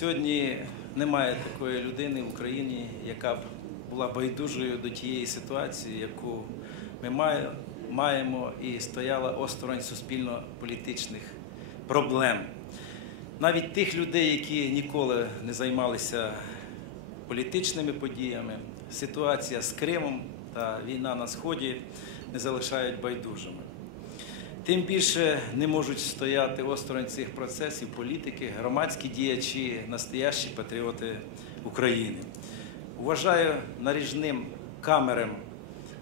Сьогодні немає такої людини в Україні, яка б була байдужою до тієї ситуації, яку ми маємо і стояла осторонь суспільно-політичних проблем. Навіть тих людей, які ніколи не займалися політичними подіями, ситуація з Кримом та війна на Сході не залишають байдужими. Тим більше не можуть стояти осторонь цих процесів політики, громадські діячі, настоящі патріоти України. Вважаю, наріжним камерем,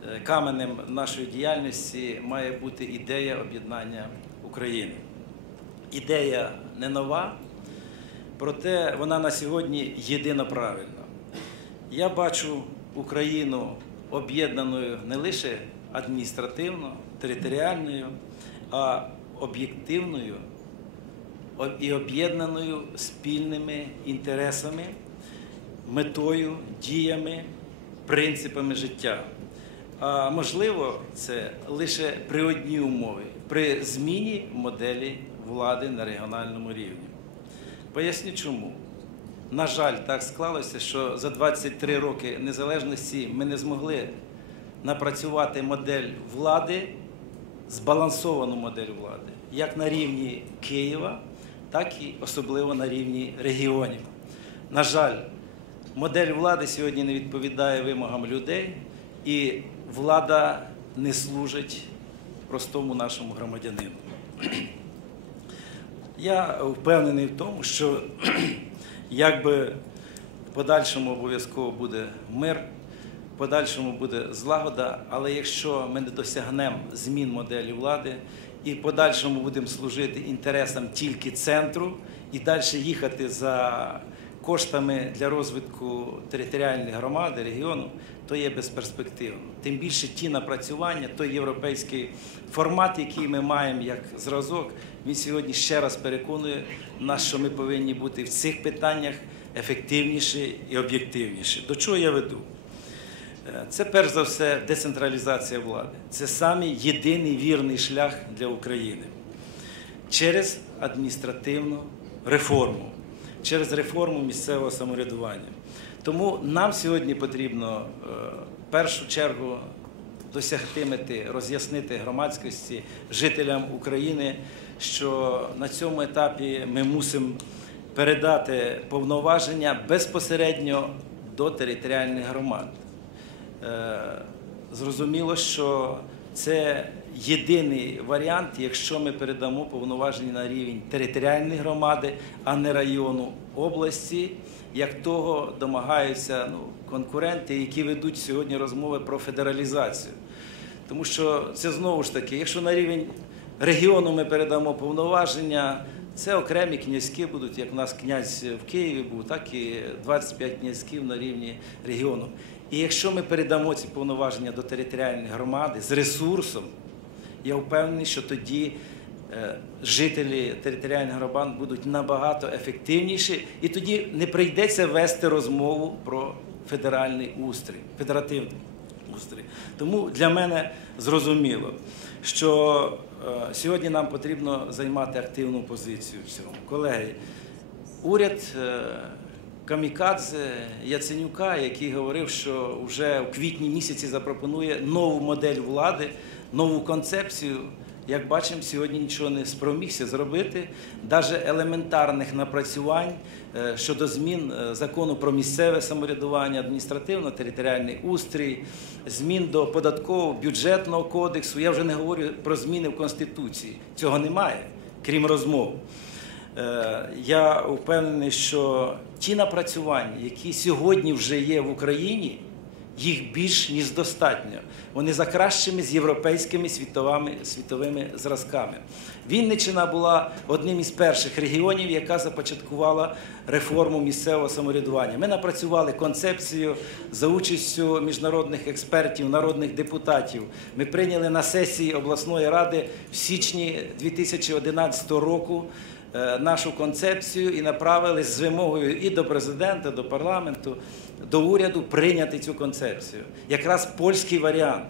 е, каменем нашої діяльності має бути ідея об'єднання України. Ідея не нова, проте вона на сьогодні єдино правильна. Я бачу Україну об'єднаною не лише адміністративно, територіальною, а об'єктивною і об'єднаною спільними інтересами, метою, діями, принципами життя. А можливо, це лише при одній умові при зміні моделі влади на регіональному рівні. Поясню чому. На жаль, так склалося, що за 23 роки незалежності ми не змогли напрацювати модель влади, збалансовану модель влади, як на рівні Києва, так і особливо на рівні регіонів. На жаль, модель влади сьогодні не відповідає вимогам людей, і влада не служить простому нашому громадянину. Я впевнений в тому, що якби в подальшому обов'язково буде мир, подальшому буде злагода, але якщо ми не досягнемо змін моделі влади і подальшому будемо служити інтересам тільки центру і далі їхати за коштами для розвитку територіальної громади, регіону, то є безперспективно. Тим більше ті напрацювання, той європейський формат, який ми маємо як зразок, він сьогодні ще раз переконує нас, що ми повинні бути в цих питаннях ефективніші і об'єктивніші. До чого я веду? Це перш за все децентралізація влади. Це самий єдиний вірний шлях для України через адміністративну реформу, через реформу місцевого самоврядування. Тому нам сьогодні потрібно е, в першу чергу досягти мети, роз'яснити громадськості, жителям України, що на цьому етапі ми мусимо передати повноваження безпосередньо до територіальних громад. Е, Зрозуміло, що це єдиний варіант, якщо ми передамо повноваження на рівень територіальної громади, а не району області, як того домагаються ну, конкуренти, які ведуть сьогодні розмови про федералізацію. Тому що це знову ж таки, якщо на рівень регіону ми передамо повноваження, це окремі князьки будуть, як в нас князь в Києві був, так і 25 князьків на рівні регіону. І якщо ми передамо ці повноваження до територіальної громади з ресурсом, я впевнений, що тоді е, жителі територіальних громад будуть набагато ефективніші, і тоді не прийдеться вести розмову про федеральний устрій, федеративний устрій. Тому для мене зрозуміло, що е, сьогодні нам потрібно займати активну позицію в цьому. Колеги, уряд е, Камікадзе Яценюка, який говорив, що вже в квітні місяці запропонує нову модель влади, нову концепцію. Як бачимо, сьогодні нічого не спромігся зробити, навіть елементарних напрацювань е, щодо змін е, закону про місцеве самоврядування, адміністративно-територіальний устрій, змін до податкового бюджетного кодексу. Я вже не говорю про зміни в Конституції. Цього немає, крім розмов. Е, Я впевнений, що ті напрацювання, які сьогодні вже є в Україні, їх більш ніж достатньо. Вони за кращими з європейськими світовими, світовими зразками. Вінниччина була одним із перших регіонів, яка започаткувала реформу місцевого самоврядування. Ми напрацювали концепцію за участю міжнародних експертів, народних депутатів. Ми прийняли на сесії обласної ради в січні 2011 року нашу концепцію і направили з вимогою і до президента, до парламенту, до уряду прийняти цю концепцію. Якраз польський варіант.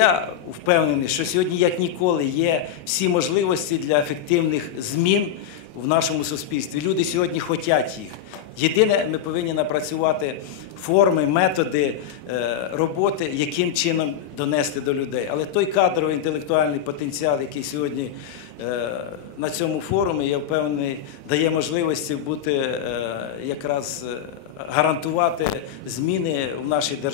Я впевнений, що сьогодні, як ніколи, є всі можливості для ефективних змін в нашому суспільстві. Люди сьогодні хочуть їх. Єдине, ми повинні напрацювати форми, методи е, роботи, яким чином донести до людей. Але той кадровий інтелектуальний потенціал, який сьогодні е, на цьому форумі, я впевнений, дає можливості бути е, якраз гарантувати зміни в нашій державі.